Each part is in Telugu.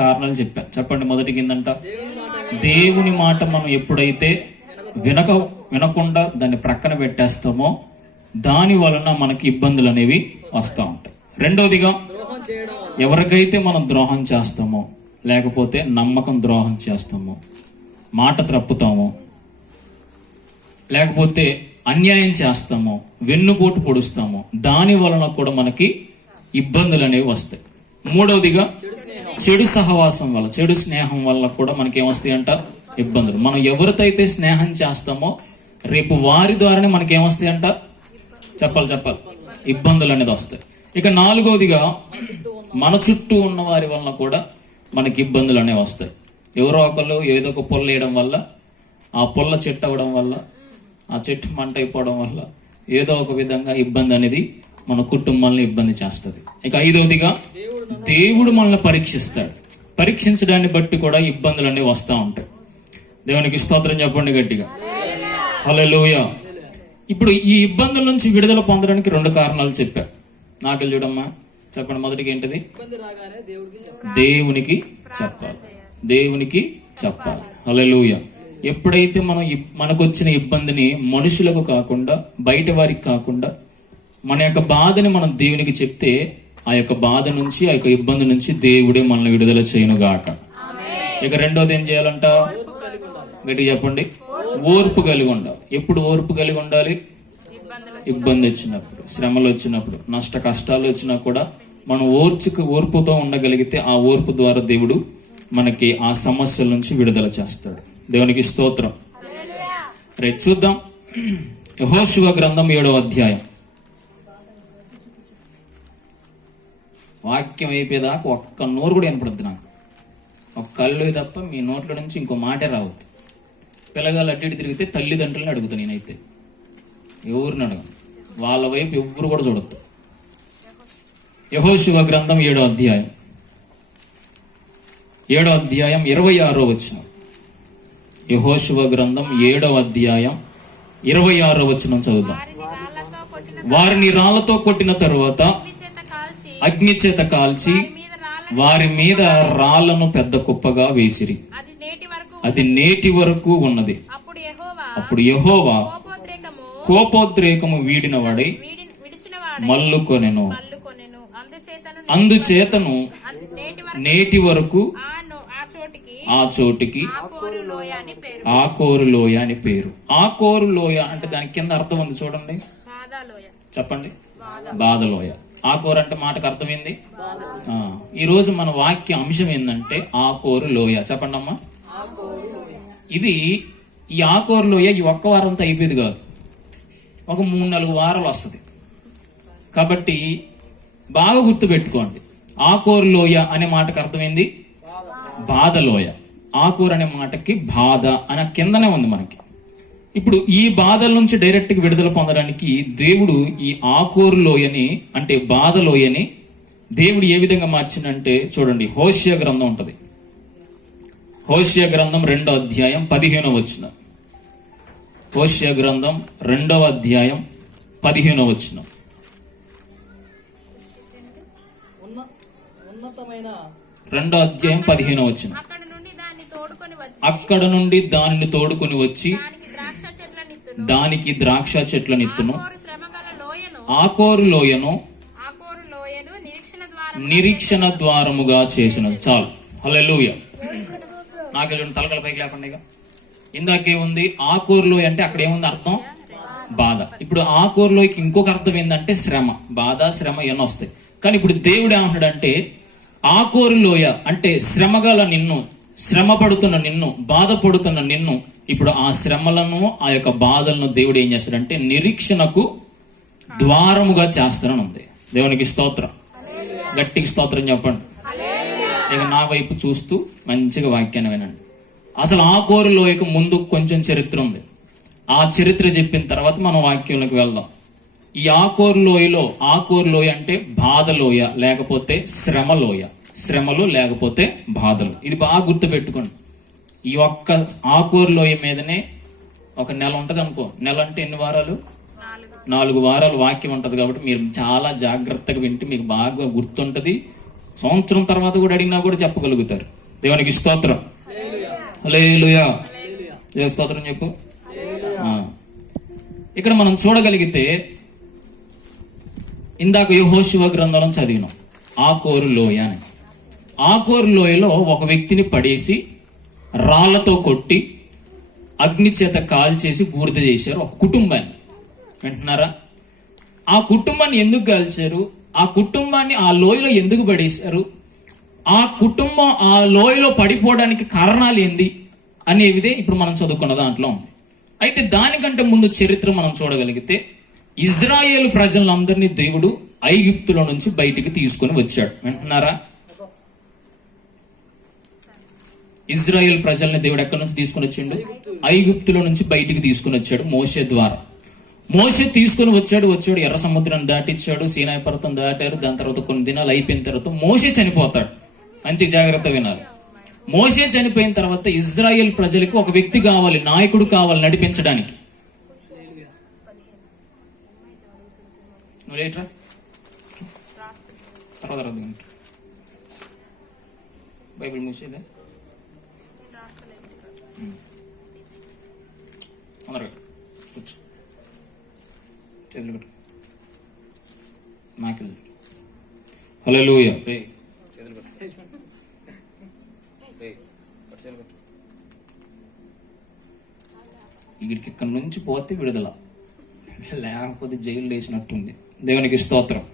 కారణాలు చెప్పా. చెప్పండి. మొదటికి ఏందంట? దేవుని మాట మనం ఎప్పుడైతే వినకుండా దాన్ని ప్రక్కన పెట్టేస్తామో దాని వలన మనకి ఇబ్బందులు అనేవి వస్తూ ఉంటాయి. రెండోదిగా, ఎవరికైతే మనం ద్రోహం చేస్తామో, లేకపోతే నమ్మకం ద్రోహం చేస్తామో, మాట త్రప్పుతామో, లేకపోతే అన్యాయం చేస్తామో, వెన్నుపోటు పొడుస్తామో, దాని వలన కూడా మనకి ఇబ్బందులు అనేవి వస్తాయి. మూడవదిగా, చెడు సహవాసం వల్ల, చెడు స్నేహం వల్ల కూడా మనకి ఏమొస్తాయంట? ఇబ్బందులు. మనం ఎవరితో అయితే స్నేహం చేస్తామో రేపు వారి ద్వారానే మనకి ఏమొస్తాయంట? చెప్పాలి ఇబ్బందులు అనేది వస్తాయి. ఇక నాలుగవదిగా, మన చుట్టూ ఉన్న వారి వలన కూడా మనకి ఇబ్బందులు అనేవి వస్తాయి. ఎవరో ఒకళ్ళు ఏదో ఒక పొల్ల వేయడం వల్ల, ఆ పొల్ల చెట్టు అవ్వడం వల్ల, ఆ చెట్టు మంట అయిపోవడం వల్ల ఏదో ఒక విధంగా ఇబ్బంది అనేది మన కుటుంబాలను ఇబ్బంది చేస్తుంది. ఇక ఐదవదిగా, దేవుడు మనల్ని పరీక్షిస్తాడు. పరీక్షించడాన్ని బట్టి కూడా ఇబ్బందులు అనేవి వస్తూ ఉంటాయి. దేవునికి స్తోత్రం చెప్పండి గట్టిగా. హల్లెలూయా. ఇప్పుడు ఈ ఇబ్బందుల నుంచి విడుదల పొందడానికి 2 కారణాలు చెప్పా. నాకెళ్ళి చూడమ్మా, చెప్పండి. మొదటికి ఏంటిది? దేవునికి చెప్పాలి. దేవునికి చెప్పాలి. హల్లెలూయా. ఎప్పుడైతే మనం మనకు వచ్చిన ఇబ్బందిని మనుషులకు కాకుండా, బయట వారికి కాకుండా, మన యొక్క బాధని మనం దేవునికి చెప్తే ఆ యొక్క బాధ నుంచి, ఆ యొక్క ఇబ్బంది నుంచి దేవుడే మనల్ని విడుదల చేయనుగాక. ఇక రెండోది ఏం చేయాలంట? గట్టి చెప్పండి. ఓర్పు కలిగి ఉండాలి. ఎప్పుడు ఓర్పు కలిగి ఉండాలి? ఇబ్బంది వచ్చినప్పుడు, శ్రమలు వచ్చినప్పుడు, నష్ట కష్టాలు వచ్చినా కూడా మనం ఓర్పుతో ఉండగలిగితే ఆ ఓర్పు ద్వారా దేవుడు మనకి ఆ సమస్యల నుంచి విడుదల చేస్తాడు. దేవునికి స్తోత్రం. రేపు చూద్దాం. యెహోషువ గ్రంథం 7వ అధ్యాయం. వాక్యం అయిపోయేదాకా ఒక్క నోరు కూడా వినపడద్దు నాకు. ఒక కళ్ళు తప్ప మీ నోట్ల నుంచి ఇంకో మాటే రావద్దు. పిల్లగాళ్ళు అడ్డు తిరిగితే తల్లిదండ్రులను అడుగుతా. నేనైతే ఎవరిని అడగను. వాళ్ళ వైపు ఎవరు కూడా చూడొద్దు. యెహోషువ గ్రంథం 7వ అధ్యాయం 26వ వచనం. యెహోషువ గ్రంథం 7వ అధ్యాయం 26వ వచనం చదువుదాం. వారిని రాళ్లతో కొట్టిన తరువాత అగ్ని చేత కాల్చి వారి మీద రాళ్లను పెద్ద కుప్పగా వేసిరి. అది నేటి వరకు ఉన్నది. అప్పుడు యెహోవా కోపోద్రేకము వీడిన వాడై మల్లుకొనెను. అందుచేతను నేటి వరకు ఆ చోటికి ఆకోరు లోయ అని పేరు. ఆకోరు లోయ అంటే దాని కింద అర్థం ఉంది చూడండి. చెప్పండి. బాధలోయ. ఆకోరు అంటే మాటకు అర్థమైంది. ఈ రోజు మన వాక్య అంశం ఏంటంటే ఆకోరు లోయ. చెప్పండి అమ్మా. ఇది ఈ ఆకోరు లోయ ఈ ఒక్క వారంతో అయిపోయేది కాదు. ఒక 3-4 వారాలు వస్తుంది. కాబట్టి బాగా గుర్తు పెట్టుకోండి. ఆకోరు లోయ అనే మాటకు అర్థమైంది బాధలోయ. ఆకోరు అనే మాటకి బాధ అనే కిందనే ఉంది మనకి. ఇప్పుడు ఈ బాధల నుంచి డైరెక్ట్ గా విడుదల పొందడానికి దేవుడు ఈ ఆకోరు లోయని అంటే బాధలోయని దేవుడు ఏ విధంగా మార్చిందంటే చూడండి. హోషేయ గ్రంథం ఉంటది. హోషేయ గ్రంథం 2వ అధ్యాయం 15వ వచనం. హోషేయ గ్రంథం 2వ అధ్యాయం 15వ వచనం. 2వ అధ్యాయం 15వ వచనం. అక్కడ నుండి దానిని తోడుకొని వచ్చి దానికి ద్రాక్ష చెట్లనిత్తును. ఆకోరు లోయను నిరీక్షణ ద్వారముగా చేసిన. చాలు. హల్లెలూయా. నాకెళ్ళి తలకల పైకి లేకుండా ఇందాకే ఉంది ఆకోరు లోయ అంటే అక్కడ ఏముంది అర్థం? బాధ. ఇప్పుడు ఆకోరు లోయకి ఇంకొక అర్థం ఏంటంటే శ్రమ. బాధ, శ్రమ ఇవన్నీ వస్తాయి. కానీ ఇప్పుడు దేవుడు ఏమంటాడంటే ఆకోరు లోయ అంటే శ్రమగల నిన్ను, శ్రమ పడుతున్న నిన్ను, బాధపడుతున్న నిన్ను ఇప్పుడు ఆ శ్రమలను, ఆ యొక్క బాధలను దేవుడు ఏం చేస్తాడంటే నిరీక్షణకు ద్వారముగా చేస్తానని ఉంది. దేవునికి స్తోత్రం. గట్టికి స్తోత్రం చెప్పండి. ఇక నా వైపు చూస్తూ మంచిగా వాక్యాన్ని వినండి. అసలు ఆకోరు లోయకు ముందు కొంచెం చరిత్ర ఉంది. ఆ చరిత్ర చెప్పిన తర్వాత మనం వాక్యంలోకి వెళ్దాం. ఈ ఆకోరు లోయ అంటే బాధలోయ లేకపోతే శ్రమలోయ. శ్రమలు లేకపోతే బాధలు. ఇది బాగా గుర్తు పెట్టుకోండి. ఈ ఒక్క ఆకోరు లోయ మీదనే ఒక నెల ఉంటది అనుకో. నెల అంటే ఎన్ని వారాలు? 4 వారాలు వాక్యం ఉంటది. కాబట్టి మీరు చాలా జాగ్రత్తగా వింటే మీకు బాగా గుర్తుంటది. సంవత్సరం తర్వాత కూడా అడిగినా కూడా చెప్పగలుగుతారు. దేవునికి స్తోత్రం. హల్లెలూయా. స్తోత్రం చెప్పు. ఇక్కడ మనం చూడగలిగితే ఇందాక యెహోషువ గ్రంథంలో చదివినాం ఆకోరు లోయ అని. ఆకోరు లోయలో ఒక వ్యక్తిని పడేసి రాళ్లతో కొట్టి అగ్ని చేత కాల్చేసి బూడిద చేశారు ఒక కుటుంబాన్ని. వింటున్నారా? ఆ కుటుంబాన్ని ఎందుకు కాల్చారు, ఆ కుటుంబాన్ని ఆ లోయలో ఎందుకు పడేశారు, ఆ కుటుంబం ఆ లోయలో పడిపోవడానికి కారణాలు ఏంది అనేవిదే ఇప్పుడు మనం చదువుకున్న దాంట్లో ఉంది. అయితే దానికంటే ముందు చరిత్ర మనం చూడగలిగితే ఇజ్రాయేలు ప్రజలందరినీ దేవుడు ఐగుప్తులో నుంచి బయటికి తీసుకొని వచ్చాడు. వింటున్నారా? ఇజ్రాయేల్ ప్రజల్ని దేవుడు ఎక్కడి నుంచి తీసుకుని వచ్చిండు? ఐగుప్తులో నుంచి బయటికి తీసుకుని వచ్చాడు మోషే ద్వారా. మోషే తీసుకుని వచ్చాడు. ఎర్ర సముద్రాన్ని దాటిచ్చాడు, సీనాయి పర్వతం దాటారు. దాని తర్వాత కొన్ని దినాలు అయిపోయిన తర్వాత మోషే చనిపోతాడు. మంచి జాగ్రత్త వినాలి. మోషే చనిపోయిన తర్వాత ఇజ్రాయేల్ ప్రజలకు ఒక వ్యక్తి కావాలి, నాయకుడు కావాలి నడిపించడానికి. లేట్రా తర్వాత బైబిల్ మూసేదా? అందరు కూర్చో, చేతులు పెట్టు. నాకు హల్లెలూయా. వీడికి ఇక్కడి నుంచి పోతే విడుదల, లేకపోతే జైలు వేసినట్టుంది. దేవునికి స్తోత్రం.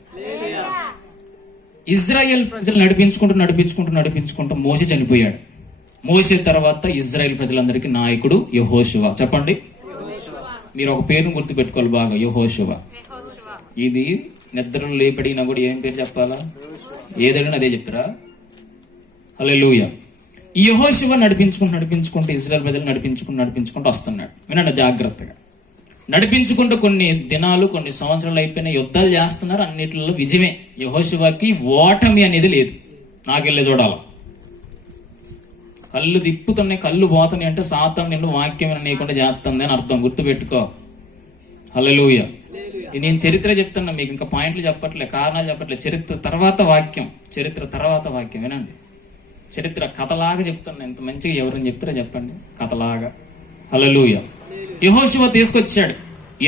ఇజ్రాయెల్ ప్రజలు నడిపించుకుంటూ మోషే చనిపోయాడు. మోషే తర్వాత ఇజ్రాయెల్ ప్రజలందరికీ నాయకుడు యెహోషువ. చెప్పండి, మీరు ఒక పేరును గుర్తు పెట్టుకోవాలి బాగా, యెహోషువ. ఇది నిద్రలు లేపడినా కూడా ఏం పేరు చెప్పాలా? ఏదైనా అదే చెప్తారా? హల్లెలూయా. ఈ యెహోషువ నడిపించుకుంటూ ఇజ్రాయెల్ ప్రజలు నడిపించుకుంటూ వస్తున్నాడు. వినండి జాగ్రత్తగా. నడిపించుకుంటూ కొన్ని దినాలు కొన్ని సంవత్సరాలు అయిపోయిన యుద్ధాలు చేస్తున్నారు. అన్నిటిలో విజయమే. యెహోషువకి ఓటమి అనేది లేదు. నాకెళ్ళి చూడాలి. కళ్ళు తిప్పుతున్నాయి, కళ్ళు పోతున్నాయి అంటే సాతాను నిన్ను వాక్యం నీకుండా చేస్తుంది అని అర్థం. గుర్తుపెట్టుకో. హల్లెలూయా. నేను చరిత్ర చెప్తున్నా మీకు, ఇంకా పాయింట్లు చెప్పట్లే, కారణాలు చెప్పట్లే. చరిత్ర తర్వాత వాక్యం వినండి. చరిత్ర కథలాగా చెప్తున్నా. ఎంత మంచిగా ఎవరైనా చెప్తారో చెప్పండి, కథలాగా. హల్లెలూయా. యెహోషువ తీసుకొచ్చాడు.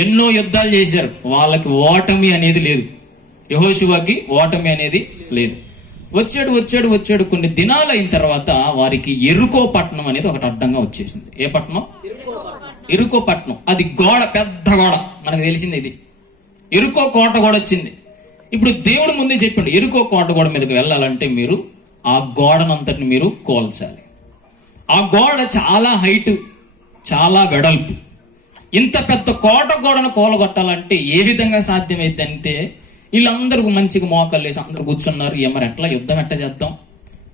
ఎన్నో యుద్ధాలు చేశారు, వాళ్ళకి ఓటమి అనేది లేదు. యెహోషువకి ఓటమి అనేది లేదు. వచ్చాడు. కొన్ని దినాలు అయిన తర్వాత వారికి ఎరుకో పట్టణం అనేది ఒకటి అడ్డంగా వచ్చేసింది. ఏ పట్టణం? ఎరుకో పట్టణం. అది గోడ, పెద్ద గోడ, మనకు తెలిసింది. ఇది ఎరుకో కోట గోడ వచ్చింది. ఇప్పుడు దేవుడు ముందే చెప్పిండు, ఎరుకో కోట గోడ మీదకి వెళ్ళాలంటే మీరు ఆ గోడనంతటిని మీరు కోల్చాలి. ఆ గోడ చాలా హైట్, చాలా వెడల్పు. ఇంత పెద్ద కోట గోడను కూలగొట్టాలంటే ఏ విధంగా సాధ్యమైంది అంటే, వీళ్ళందరూ మంచిగా మోకాళ్ళు వేసి అందరూ కూర్చున్నారు. మరి ఎట్లా యుద్ధం చేద్దాం?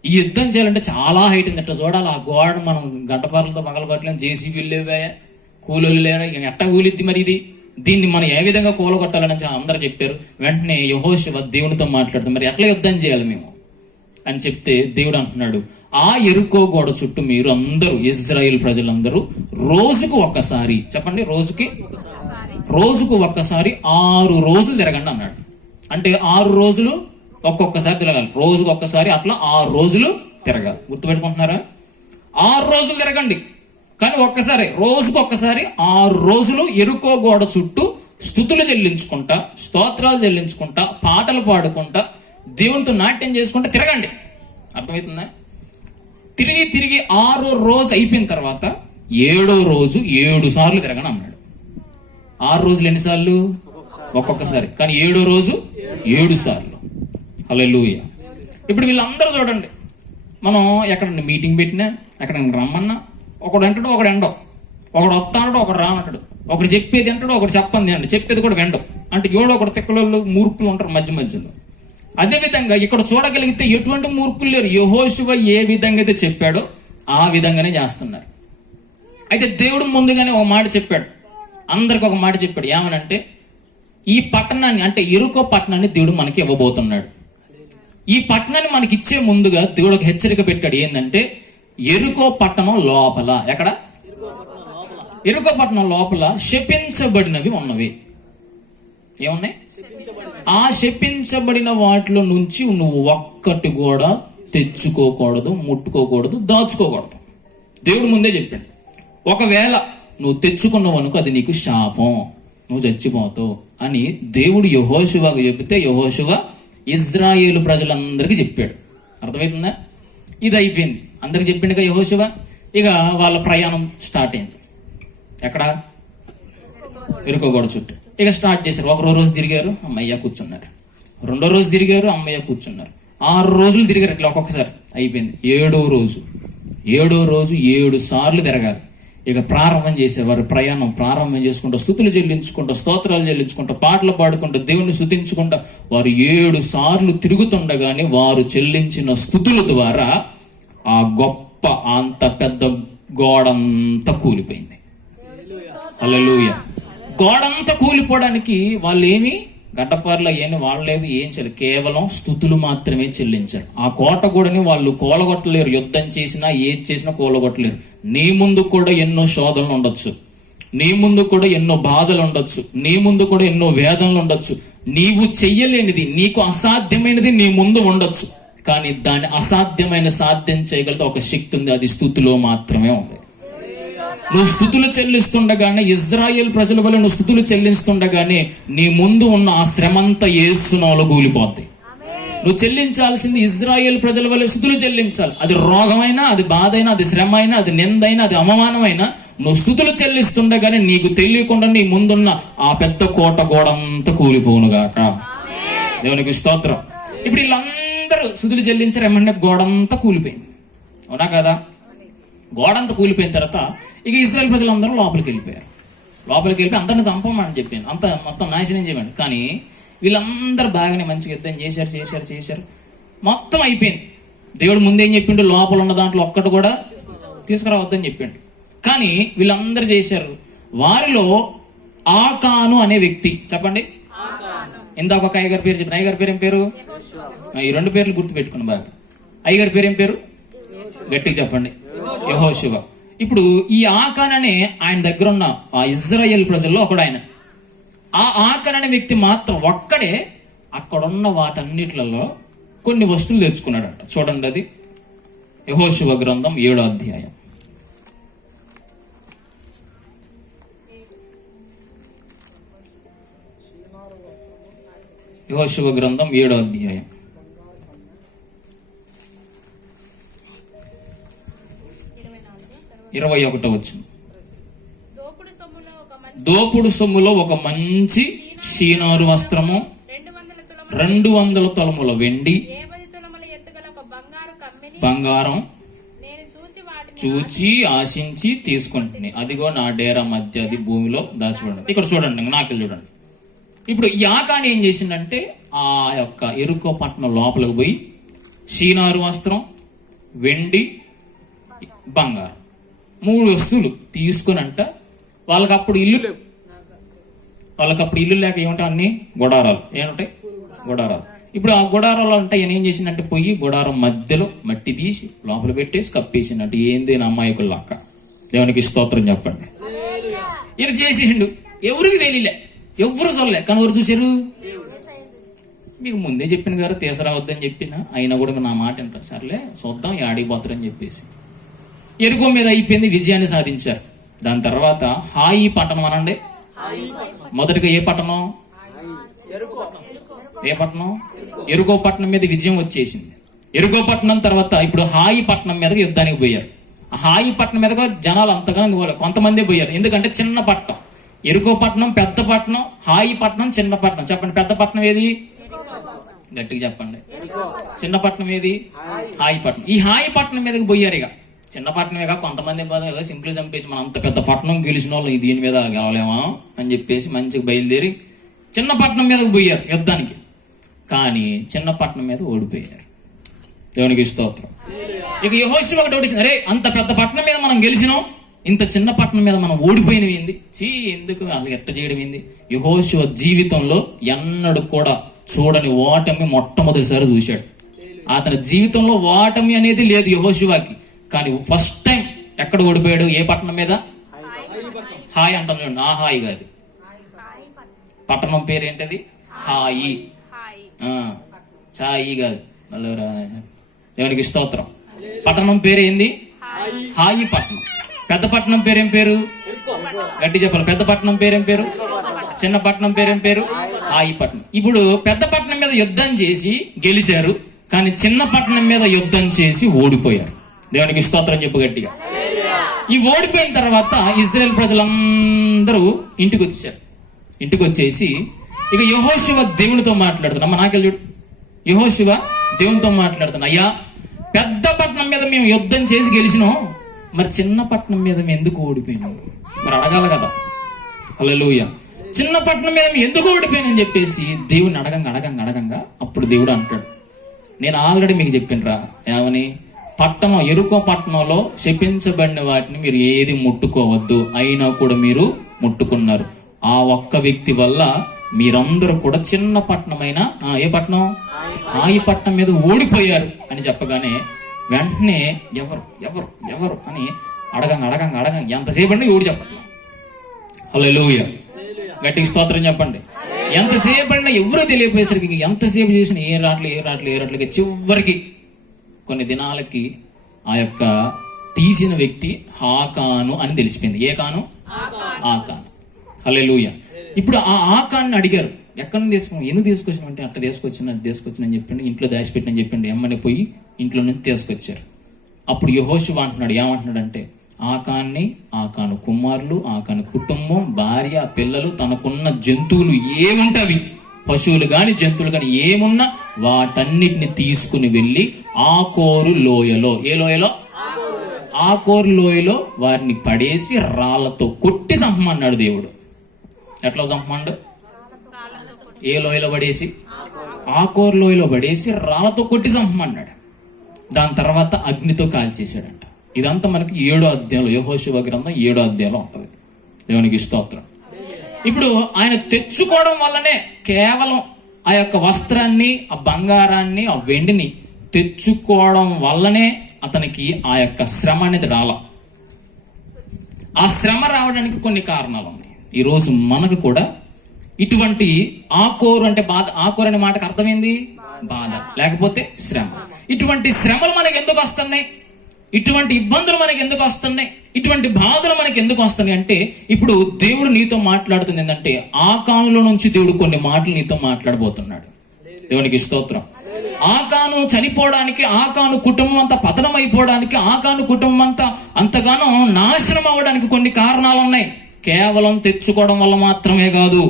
ఈ యుద్ధం చేయాలంటే చాలా హైట్ ఉంది, ఎట్లా చూడాలి? ఆ గోడ మనం గడ్డపారలతో పగలగొట్టలేం, జేసీబీలు లేవా, కూలీలు లేరా, ఎట్ట కూలిద్ది మరి ఇది? దీన్ని మనం ఏ విధంగా కూలగొట్టాలని అందరూ చెప్పారు. వెంటనే యెహోషువ దేవునితో మాట్లాడుతాం, మరి ఎట్లా యుద్ధం చేయాలి మేము అని చెప్తే దేవుడు అంటున్నాడు, ఆ ఎరుకో గోడ చుట్టూ మీరు అందరూ, ఇజ్రాయేల్ ప్రజలందరూ రోజుకు ఒక్కసారి, చెప్పండి, రోజుకు ఒక్కసారి 6 రోజులు తిరగండి అన్నాడు. అంటే 6 రోజులు ఒక్కొక్కసారి తిరగాలి. రోజుకు ఒక్కసారి, అట్లా 6 రోజులు తిరగాలి. గుర్తుపెట్టుకుంటున్నారా? 6 రోజులు తిరగండి, కానీ ఒక్కసారి, రోజుకు ఒక్కసారి 6 రోజులు ఎరుకో గోడ చుట్టూ స్తుతులు చెల్లించుకుంటా, స్తోత్రాలు చెల్లించుకుంటా, పాటలు పాడుకుంటా, దేవునితో నాట్యం చేసుకుంటా తిరగండి. అర్థమవుతుందా? తిరిగి 6వ రోజు అయిపోయిన తర్వాత 7వ రోజు 7 సార్లు తిరగని అన్నాడు. 6 రోజులు ఎన్నిసార్లు? ఒక్కొక్కసారి. కానీ 7వ రోజు 7 సార్లు. హల్లెలూయా. ఇప్పుడు వీళ్ళందరూ చూడండి, మనం ఎక్కడ మీటింగ్ పెట్టినా, ఎక్కడ రమ్మన్నా, ఒకడు అంటాడు, ఒకడు ఎండో, ఒకడు వస్తాడు, ఒకడు రానంటాడు, ఒకడు చెప్పేది అంటాడు, ఒకడు చెప్పంది అండి, చెప్పేది కూడా వెండో. అంటే ఒకడు తిక్కలోళ్ళు, మూర్ఖులు ఉంటారు మధ్యలో. అదే విధంగా ఇక్కడ చూడగలిగితే ఎటువంటి మూర్ఖులు లేరు. యెహోషువ ఏ విధంగా అయితే చెప్పాడో ఆ విధంగానే చేస్తున్నారు. అయితే దేవుడు ముందుగానే ఒక మాట చెప్పాడు, అందరికి ఒక మాట చెప్పాడు. ఏమనంటే, ఈ పట్టణాన్ని, అంటే ఎరుకో పట్టణాన్ని దేవుడు మనకి ఇవ్వబోతున్నాడు. ఈ పట్టణాన్ని మనకి ఇచ్చే ముందుగా దేవుడు ఒక హెచ్చరిక పెట్టాడు. ఏంటంటే, ఎరుకో పట్టణం లోపల, ఎక్కడ? ఎరుకో పట్టణం లోపల శపించబడినవి ఉన్నవి. ఏమున్నాయి? ఆ శపించబడిన వాటిలో నుంచి నువ్వు ఒక్కటి కూడా తెచ్చుకోకూడదు, ముట్టుకోకూడదు, దాచుకోకూడదు. దేవుడు ముందే చెప్పాడు, ఒకవేళ నువ్వు తెచ్చుకున్నావు అనుకో అది నీకు శాపం, నువ్వు చచ్చిపోతావు అని దేవుడు యెహోషువకు చెబితే యెహోషువ ఇజ్రాయేలు ప్రజలందరికీ చెప్పాడు. అర్థమవుతుందా? ఇది అయిపోయింది, అందరికి చెప్పిండుగా యెహోషువ. ఇక వాళ్ళ ప్రయాణం స్టార్ట్ అయింది. ఎక్కడ? ఎరుకో గోడ చుట్టూ. ఇక స్టార్ట్ చేశారు. ఒకరో రోజు తిరిగారు, అమ్మయ్య కూర్చున్నారు. రెండో రోజు తిరిగారు, అమ్మయ్య కూర్చున్నారు. 6 రోజులు తిరిగారు. ఇట్లా ఒక్కొక్కసారి అయిపోయింది. 7వ రోజు 7 సార్లు తిరగాలి. ఇక ప్రారంభం చేశారు. వారి ప్రయాణం ప్రారంభం చేసుకుంటూ స్తుతులు చెల్లించుకుంటూ, స్తోత్రాలు చెల్లించుకుంటూ, పాటలు పాడుకుంటూ, దేవుణ్ణి స్తుతించుకుంటూ వారు 7 సార్లు తిరుగుతుండగానే వారు చెల్లించిన స్తుతుల ద్వారా ఆ గొప్ప అంత పెద్ద గోడంతా కూలిపోయింది. హల్లెలూయా. గోడంతా కూలిపోవడానికి వాళ్ళు ఏమి గడ్డపార్లు ఏమి వాడలేదు, ఏం చేయలేదు, కేవలం స్తుతులు మాత్రమే చెల్లించారు. ఆ కోట కూడాని వాళ్ళు కూలగొట్టలేరు. యుద్ధం చేసినా ఏది చేసినా కూలగొట్టలేరు. నీ ముందు కూడా ఎన్నో శోధనలు ఉండొచ్చు, నీ ముందు కూడా ఎన్నో బాధలు ఉండొచ్చు, నీ ముందు కూడా ఎన్నో వేదనలు ఉండొచ్చు. నీవు చెయ్యలేనిది, నీకు అసాధ్యమైనది నీ ముందు ఉండొచ్చు, కానీ దాన్ని అసాధ్యమైన సాధ్యం చేయగలిగితే ఒక శక్తి ఉంది, అది స్తుతిలో మాత్రమే ఉంది. నువ్వు స్తుతులు చెల్లిస్తుండగానే, ఇజ్రాయేల్ ప్రజల వల్ల నువ్వు స్తుతులు చెల్లిస్తుండగానే నీ ముందు ఉన్న ఆ శ్రమంతా యేసు నామములో కూలిపోద్ది. నువ్వు చెల్లించాల్సింది ఇజ్రాయేల్ ప్రజల వల్ల స్తుతులు చెల్లించాలి. అది రోగమైనా, అది బాధ అయినా, అది శ్రమ అయినా, అది నిందైనా, అది అవమానమైనా నువ్వు స్తుతులు చెల్లిస్తుండగానే నీకు తెలియకుండా నీ ముందున్న ఆ పెద్ద కోట గోడంతా కూలిపోనుగాక. దేవునికి స్తోత్రం. ఇప్పుడు వీళ్ళందరూ స్తుతులు చెల్లించారు, ఏమంటే గోడంతా కూలిపోయింది. అవునా కదా? గోడంతా కూలిపోయిన తర్వాత ఇక ఇశ్రాయేల్ ప్రజలందరూ లోపలికి వెళ్ళిపోయారు. లోపలికి వెళ్ళిపోయి అందరిని చంపమని చెప్పాను, మొత్తం నాశనం చేయమని. కానీ వీళ్ళందరూ బాగానే మంచిగా యుద్ధం చేశారు. మొత్తం అయిపోయింది. దేవుడు ముందేం చెప్పిండు, లోపల ఉన్న దాంట్లో ఒక్కటి కూడా తీసుకురావద్దని చెప్పిండు. కానీ వీళ్ళందరూ చేశారు. వారిలో ఆకాను అనే వ్యక్తి, చెప్పండి. ఇందాక ఒక అయ్యగారి పేరు చెప్పిన, అయ్యగారి పేరు ఏం పేరు? ఈ 2 పేర్లు గుర్తు పెట్టుకుని బాగా. అయ్యగారి పేరు ఏం పేరు? గట్టిగా చెప్పండి. యెహోషువ. ఇప్పుడు ఈ ఆకాన్ అనే ఆయన దగ్గర ఉన్న ఆ ఇజ్రాయేల్ ప్రజల్లో ఒకడు ఆయన. ఆ ఆకాన్ అనే వ్యక్తి మాత్రం ఒక్కడే అక్కడున్న వాటన్నిట్లలో కొన్ని వస్తువులు తెచ్చుకున్నాడంట. చూడండి, అది యెహోషువ గ్రంథం 7వ అధ్యాయం. యెహోషువ గ్రంథం 7వ అధ్యాయం 21వ వచనం. దోపుడు సొమ్ములో ఒక మంచి షీనారు వస్త్రము, 200 తులముల వెండి, బంగారం చూచి ఆశించి తీసుకుంటుంది. అదిగో నా డేరా మధ్య అది భూమిలో దాచిపడండి. ఇక్కడ చూడండి, నాకెళ్ళి చూడండి. ఇప్పుడు ఈ ఆకాని ఏం చేసిందంటే ఆ యొక్క ఎరుకో పట్టణం లోపలికి పోయి షీనారు వస్త్రం, వెండి, బంగారం 3 వస్తువులు తీసుకునంట. వాళ్ళకి అప్పుడు ఇల్లు లేవు. వాళ్ళకప్పుడు ఇల్లు లేక ఏమంటాయి, అన్ని గుడారాలు. ఏమంటాయి? గుడారాలు. ఇప్పుడు ఆ గుడారాలు అంటే ఈయన ఏం చేసిందంటే పోయి గుడారం మధ్యలో మట్టి తీసి లోపల పెట్టేసి కప్పేసిందంటే ఏంది నా అమ్మాయికుల లక్క. దేవునికి స్తోత్రం చెప్పండి. ఈయన చేసేసిండు, ఎవరికి తెలియలే, ఎవరు చూడలే. కానీ ఎవరు చూశారు? మీకు ముందే చెప్పిన గారు తీసుకురావద్దని చెప్పిన, అయినా కూడా నా మాట వింటారు. సర్లే చూద్దాం ఆడిపోతారని చెప్పేసి ఎరుకో మీద అయిపోయింది, విజయాన్ని సాధించారు. దాని తర్వాత హాయి పట్టణం అనండి. మొదటిగా ఏ పట్టణం? ఏ పట్టణం? ఎరుకో పట్టణం మీద విజయం వచ్చేసింది. ఎరుకో పట్టణం తర్వాత ఇప్పుడు హాయి పట్టణం మీదకి యుద్ధానికి పోయారు. హాయి పట్టణం మీదగా జనాలు అంతగానో పోలేదు, కొంతమంది పోయారు. ఎందుకంటే చిన్న పట్టణం. ఎరుకో పట్టణం పెద్ద పట్టణం, హాయి పట్టణం చిన్న పట్టణం. చెప్పండి, పెద్ద పట్టణం ఏది? గట్టిగా చెప్పండి. చిన్న పట్టణం ఏది? హాయి పట్టణం. ఈ హాయి పట్టణం మీదకి పోయారు. ఇక చిన్న పట్టణమేగా, కొంతమంది సింపుల్ చంపేసి మనం అంత పెద్ద పట్టణం గెలిచిన వాళ్ళు దీని మీద గెలవలేమా అని చెప్పేసి మంచిగా బయలుదేరి చిన్న పట్టణం మీదకి పోయారు యుద్ధానికి. కానీ చిన్న పట్టణం మీద ఓడిపోయారు. దేవునికి స్తోత్రం. ఇక యెహోషువ ఒకటి ఓడిసింది, అరే అంత పెద్ద పట్టణం మీద మనం గెలిచినాం, ఇంత చిన్న పట్టణం మీద మనం ఓడిపోయినవి ఏంది, ఎందుకు వాళ్ళు ఎట్ట చేయడం ఏంది. యెహోషువ జీవితంలో ఎన్నడూ కూడా చూడని ఓటమి మొట్టమొదటిసారి చూశాడు. అతని జీవితంలో ఓటమి అనేది లేదు యెహోషువకి. కానీ ఫస్ట్ టైం ఎక్కడ ఓడిపోయాడు? ఏ పట్టణం మీద? హాయ్ అంటాం చూడండి, ఆ హాయి కాదు. పట్టణం పేరు ఏంటది? హాయి. చాయి కాదు. దేవునికి స్తోత్రం. పట్టణం పేరు ఏంది? హాయి పట్టణం. పెద్ద పట్టణం పేరేం పేరు? గట్టి చెప్పాలి. పెద్ద పట్టణం పేరేం పేరు? చిన్న పట్టణం పేరేం పేరు? హాయి పట్టణం. ఇప్పుడు పెద్ద పట్టణం మీద యుద్ధం చేసి గెలిచారు, కానీ చిన్న పట్టణం మీద యుద్ధం చేసి ఓడిపోయారు. దేవునికి స్తోత్రం చెప్పు గట్టిగా. ఈ ఓడిపోయిన తర్వాత ఇజ్రాయెల్ ప్రజలందరూ ఇంటికి వచ్చారు. ఇంటికి వచ్చేసి ఇక యెహోషువ దేవునితో మాట్లాడుతున్నా. అమ్మ నాకెళ్ళి చూడు. యెహోషువ దేవునితో మాట్లాడుతున్నా, అయ్యా పెద్ద పట్టణం మీద మేము యుద్ధం చేసి గెలిచినాం, మరి చిన్న పట్టణం మీద మేము ఎందుకు ఓడిపోయినాం? మరి అడగాల కదా. హల్లెలూయా. చిన్న పట్టణం మీద మేము ఎందుకు ఓడిపోయినని చెప్పేసి దేవుని అడగంగా అప్పుడు దేవుడు అంటాడు, నేను ఆల్రెడీ మీకు చెప్పినరా ఏమని? పట్టణం ఎరుకో పట్టణంలో శపించబడిన వాటిని మీరు ఏది ముట్టుకోవద్దు, అయినా కూడా మీరు ముట్టుకున్నారు. ఆ ఒక్క వ్యక్తి వల్ల మీరందరూ కూడా చిన్న పట్టణమైన ఏ పట్టణం? హాయి పట్టణం మీద ఓడిపోయారు అని చెప్పగానే వెంటనే ఎవరు ఎవరు ఎవరు అని అడగంగా ఎంతసేపు అండి ఎవరు చెప్పండి. హల్లెలూయా. గట్టిగా స్తోత్రం చెప్పండి. ఎంతసేపు అయినా ఎవరో తెలియపోయేసరికి ఎంతసేపు చేసిన ఏ రాట్లకి చివరికి కొన్ని దినాలకి ఆ యొక్క తీసిన వ్యక్తి ఆకాను అని తెలిసిపోయింది. ఏ కాను? ఆకాను. హల్లెలూయా. ఇప్పుడు ఆ ఆకాన్ని అడిగారు, ఎక్కడ నుంచి తీసుకున్నాం, ఎందుకు తీసుకొచ్చిన అంటే అట్లా తీసుకొచ్చిన అని చెప్పిండు, ఇంట్లో దాచిపెట్టని చెప్పిండు. ఎమ్మని పోయి ఇంట్లో నుంచి తీసుకొచ్చారు. అప్పుడు యెహోషువ అంటున్నాడు, ఏమంటున్నాడంటే ఆకాన్ని, ఆకాను కుమారులు, ఆకాను కుటుంబం, భార్య, పిల్లలు, తనకున్న జంతువులు ఏముంటవి, పశువులు గాని జంతువులు గాని ఏమున్నా వాటన్నిటిని తీసుకుని వెళ్ళి ఆకోరు లోయలో, ఏ లోయలో? ఆకోరు లోయలో వారిని పడేసి రాళ్లతో కొట్టి చంపమన్నాడు దేవుడు. ఎట్లా చంపమన్నాడు? ఏ లోయలో పడేసి? ఆకోరు లోయలో పడేసి రాళ్లతో కొట్టి చంపమన్నాడు. దాని తర్వాత అగ్నితో కాల్చేశాడంట. ఇదంతా మనకి 7వ అధ్యాయంలో, యెహోషువ గ్రంథం 7వ అధ్యాయంలో ఉంటుంది. దేవునికి స్తోత్రం. ఇప్పుడు ఆయన తెచ్చుకోవడం వల్లనే, కేవలం ఆ యొక్క వస్త్రాన్ని, ఆ బంగారాన్ని, ఆ వెండిని తెచ్చుకోవడం వల్లనే అతనికి ఆ యొక్క శ్రమ అనేది రాల. ఆ శ్రమ రావడానికి కొన్ని కారణాలు ఉన్నాయి. ఈరోజు మనకు కూడా ఇటువంటి ఆకోరు అంటే బాధ, ఆకోరు అనే మాటకు అర్థమైంది బాధ, లేకపోతే శ్రమ. ఇటువంటి శ్రమలు మనకు ఎందుకు వస్తున్నాయి? ఇటువంటి ఇబ్బందులు మనకి ఎందుకు వస్తున్నాయి? ఇటువంటి బాధలు మనకి ఎందుకు వస్తున్నాయి అంటే, ఇప్పుడు దేవుడు నీతో మాట్లాడుతుంది ఏంటంటే, ఆకానులో నుంచి దేవుడు కొన్ని మాటలు నీతో మాట్లాడబోతున్నాడు. దేవునికి స్తోత్రం. ఆకాను చనిపోవడానికి, ఆకాను కుటుంబం అంతా పతనం అయిపోవడానికి, ఆకాను కుటుంబం అంతా అంతగానో నాశనం అవ్వడానికి కొన్ని కారణాలు ఉన్నాయి. కేవలం తెచ్చుకోవడం వల్ల మాత్రమే కాదు.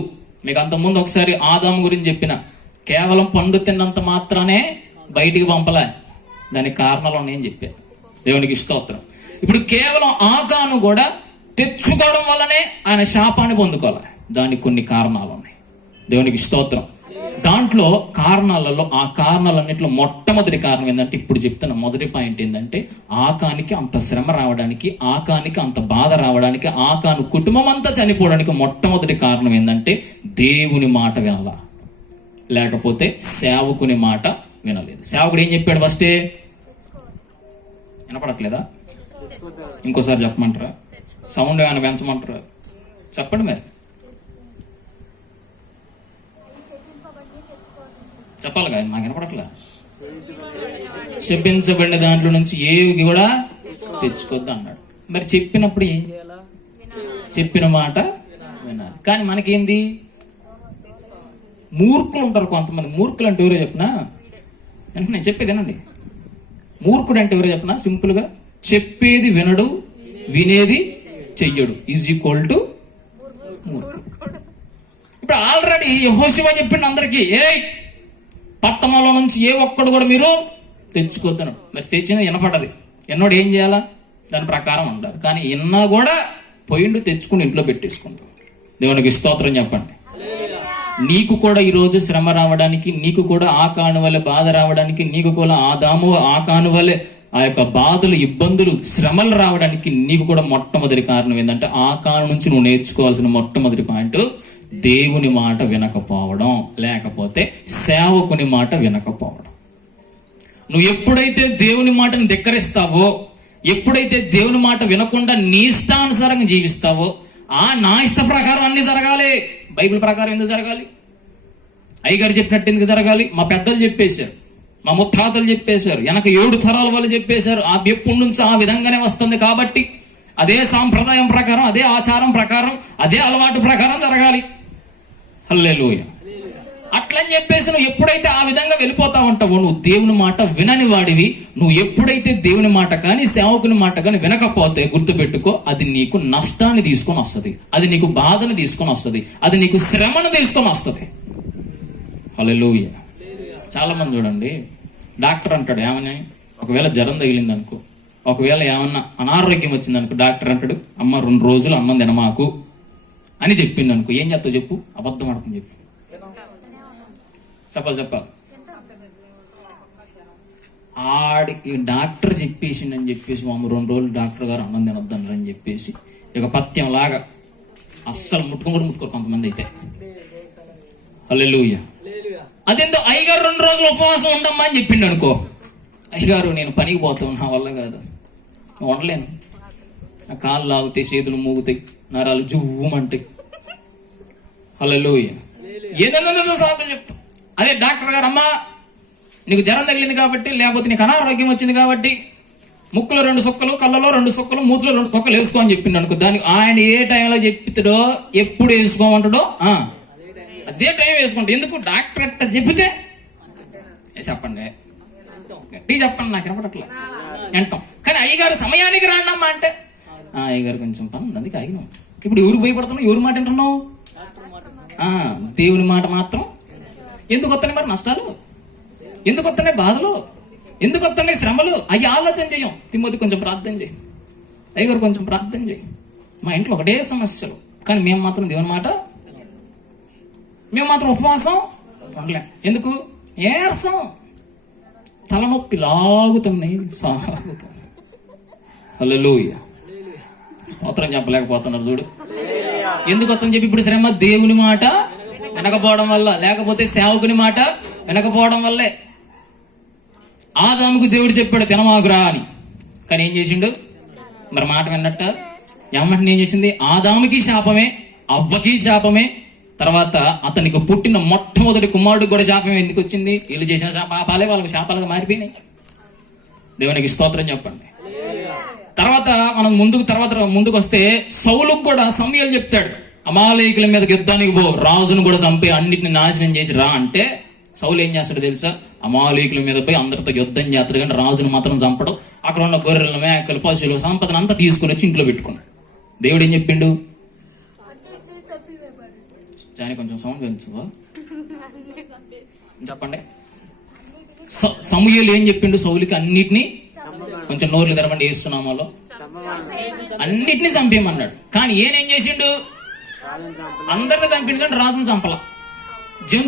మీకు అంతకుముందు ఒకసారి ఆదాము గురించి చెప్పిన, కేవలం పండు తిన్నంత మాత్రానే బయటికి పంపలే, దానికి కారణాలు ఉన్నాయని చెప్పాను. దేవునికి స్తోత్రం. ఇప్పుడు కేవలం ఆకాను కూడా తెచ్చుకోవడం వల్లనే ఆయన శాపాన్ని పొందుకోవాలి. దానికి కొన్ని కారణాలు ఉన్నాయి. దేవునికి స్తోత్రం. దాంట్లో కారణాలలో, ఆ కారణాలన్నింటిలో మొట్టమొదటి కారణం ఏంటంటే, ఇప్పుడు చెప్తున్న మొదటి పాయింట్ ఏంటంటే, ఆకానికి అంత శ్రమ రావడానికి, ఆకానికి అంత బాధ రావడానికి, ఆకాను కుటుంబం అంతా చనిపోవడానికి మొట్టమొదటి కారణం ఏంటంటే, దేవుని మాట వినాల, లేకపోతే సేవకుని మాట వినలేదు. సేవకుడు ఏం చెప్పాడు? ఫస్టే వినపడట్లేదా? ఇంకోసారి చెప్పమంటారా? సౌండ్ ఏమైనా పెంచమంటారా? చెప్పండి మరి, చెప్పాలి కదా, నాకు వినపడట్లే. శపించబడిన దాంట్లో నుంచి ఏవి కూడా తెచ్చుకోద్దు అన్నాడు. మరి చెప్పినప్పుడు ఏం చేయాలా? చెప్పిన మాట వినాలి. కానీ మనకేంది, మూర్ఖులు ఉంటారు కొంతమంది. మూర్ఖులు అంటే ఎవరో చెప్పినా వెంటనే చెప్పేదేనండి. మూర్ఖుడు అంటే ఎవరో చెప్పినా సింపుల్ గా, చెప్పేది వినడు, వినేది చెయ్యడు ఈజ్ ఈక్వల్ టు మూర్ఖుడు. ఇప్పుడు ఆల్రెడీ యెహోషువ చెప్పిండు అందరికీ, పట్టణంలో నుంచి ఏ ఒక్కడు కూడా మీరు తెచ్చుకోద్దను. మరి తెచ్చిన వినపడది, ఎన్నోడు ఏం చేయాలా? దాని ప్రకారం ఉండాలి. కానీ ఇన్నా కూడా పోయిండు, తెచ్చుకుని ఇంట్లో పెట్టేసుకుంటాం. దేవునికి స్తోత్రం చెప్పండి. నీకు కూడా ఈరోజు శ్రమ రావడానికి, నీకు కూడా ఆకాను వలె బాధ రావడానికి, నీకు కూడా ఆకాను వలె ఆ యొక్క బాధలు, ఇబ్బందులు, శ్రమలు రావడానికి నీకు కూడా మొట్టమొదటి కారణం ఏంటంటే, ఆకాను నుంచి నువ్వు నేర్చుకోవాల్సిన మొట్టమొదటి పాయింట్ దేవుని మాట వినకపోవడం, లేకపోతే సేవకుని మాట వినకపోవడం. నువ్వు ఎప్పుడైతే దేవుని మాటను ధిక్కరిస్తావో, ఎప్పుడైతే దేవుని మాట వినకుండా నీ ఇష్టానుసారంగా జీవిస్తావో, నా ఇష్ట ప్రకారం అన్ని జరగాలి, బైబిల్ ప్రకారం ఎందుకు జరగాలి? అయ్యగారు చెప్పినట్టు ఎందుకు జరగాలి? మా పెద్దలు చెప్పేశారు, మా ముత్తాతలు చెప్పేశారు, వెనక 7 తరాల వాళ్ళు చెప్పేశారు. ఆ ఎప్పుడు నుంచి ఆ విధంగానే వస్తుంది కాబట్టి అదే సాంప్రదాయం ప్రకారం, అదే ఆచారం ప్రకారం, అదే అలవాటు ప్రకారం జరగాలి. హల్లెలూయా. అట్లని చెప్పేసి నువ్వు ఎప్పుడైతే ఆ విధంగా వెళ్ళిపోతా ఉంటావో, నువ్వు దేవుని మాట వినని వాడివి. నువ్వు ఎప్పుడైతే దేవుని మాట కానీ సేవకుని మాట కానీ వినకపోతే గుర్తుపెట్టుకో, అది నీకు నష్టాన్ని తీసుకొని వస్తుంది, అది నీకు బాధను తీసుకొని వస్తుంది, అది నీకు శ్రమను తీసుకొని వస్తుంది. హల్లెలూయా. చాలా మంది చూడండి, డాక్టర్ అంటాడు ఏమని, ఒకవేళ జ్వరం తగిలింది అనుకో, ఒకవేళ ఏమన్నా అనారోగ్యం వచ్చింది అనుకో, డాక్టర్ అంటాడు అమ్మ 2 రోజులు అన్నం తినమాకు అని చెప్పింది అనుకో. ఏం చెప్తావు చెప్పు? అబద్ధం ఆడుకుని చెప్పు. చెప్పాలి. ఈ డాక్టర్ చెప్పేసిండని చెప్పేసి 2 రోజులు డాక్టర్ గారు అన్నం తినొద్దన్నారు అని చెప్పేసి ఇక పత్యం లాగా అస్సలు ముట్టుకోరు కొంతమంది అయితే. హల్లెలూయా. అదేందో అయ్యగారు 2 రోజులు ఉపవాసం ఉండమ్మా అని చెప్పిండు అనుకో, అయ్యగారు నేను పనికి పోతాను, నా వల్ల కాదు, ఉండలేను, నా కాళ్ళు లాగుతాయి, చేతులు మూగుతాయి, నరాలు జువ్వమంటాయి. హల్లెలూయా. ఏదైనా సాకులు చెప్తాం. అదే డాక్టర్ గారు అమ్మా నీకు జ్వరం తగిలింది కాబట్టి, లేకపోతే నీకు అనారోగ్యం వచ్చింది కాబట్టి ముక్కులో 2 సుక్కలు, కళ్ళలో 2 సుక్కలు, మూతిలో 2 సుక్కలు వేసుకో అని చెప్పిండు అనుకో. దానికి ఆయన ఏ టైంలో చెప్తాడో, ఎప్పుడు వేసుకోమంటాడో అదే టైం వేసుకుంటా. ఎందుకు? డాక్టర్ అట్ట చెబితే చెప్పండి, గట్టి చెప్పండి, నాకు వినపడట్లా అంటాం. కానీ అయ్యగారు సమయానికి రాండమ్మా అంటే అయ్యగారు కొంచెం పని ఉంది అందుకే ఆగినాం. ఇప్పుడు ఎవరు భయపడుతున్నావు? ఎవరి మాట వింటున్నావు? దేవుని మాట మాత్రం. ఎందుకు వస్తున్నాయి మరి నష్టాలు? ఎందుకు వస్తున్నాయి బాధలు? ఎందుకు వస్తున్నాయి శ్రమలు? అవి ఆలోచన చేయం. తిమ్మోతి కొంచెం ప్రార్థన చేయి, అయ్యగారు కొంచెం ప్రార్థన చేయి. మా ఇంట్లో ఒకటే సమస్యలు, కానీ మేము మాత్రం దేవుని మాట, మేము మాత్రం ఉపవాసం ఉండలేం. ఎందుకు? నీరసం, తలనొప్పి లాగుతున్నాయి, సాగుతున్నాయి. హల్లెలూయా. స్తోత్రం చెప్పలేకపోతున్నారు చూడు. ఎందుకు వస్తుందని చెప్పి ఇప్పుడు శ్రమ దేవుని మాట వినకపోవడం వల్ల, లేకపోతే సేవకుని మాట వినకపోవడం వల్లే. ఆదాముకు దేవుడు చెప్పాడు తినమాకురా అని, కానీ ఏం చేసిండు? మరి మాట విన్నట్ట. ఏమంటే ఏం చేసింది? ఆదాముకి శాపమే, అవ్వకి శాపమే, తర్వాత అతనికి పుట్టిన మొట్టమొదటి కుమారుడికి కూడా శాపం ఎందుకు వచ్చింది? వీళ్ళు చేసిన పాపాలే వాళ్ళకి శాపాలుగా మారిపోయినాయి. దేవునికి స్తోత్రం చెప్పండి. తర్వాత మనం ముందుకు వస్తే సౌలుకు కూడా సమూయేలు చెప్తాడు, అమాలేకుల మీదకి యుద్ధానికి పో, రాజును కూడా చంపి అన్నిటిని నాశనం చేసి రా అంటే, సౌలు ఏం చేస్తాడు తెలుసా? అమాలేకుల మీద పోయి అందరితో యుద్ధం చేస్తాడు, కానీ రాజును మాత్రం చంపడం. అక్కడ ఉన్న గొర్రెలు, మేకలు, పశువులు, సంపదను అంతా తీసుకుని వచ్చి ఇంట్లో పెట్టుకున్నాడు. దేవుడు ఏం చెప్పిండు? దాని కొంచెం సౌండ్ పెంచువా చెప్పండి. సమూయేలు ఏం చెప్పిండు సౌలుకి? అన్నిటినీ, కొంచెం నోర్లు తెరవండి, ఏస్తున్నామాలో అన్నిటినీ చంపేయమన్నాడు. కానీ ఏం చేసిండు? అందరిని చంపిండు, కానీ రాజును చంపల.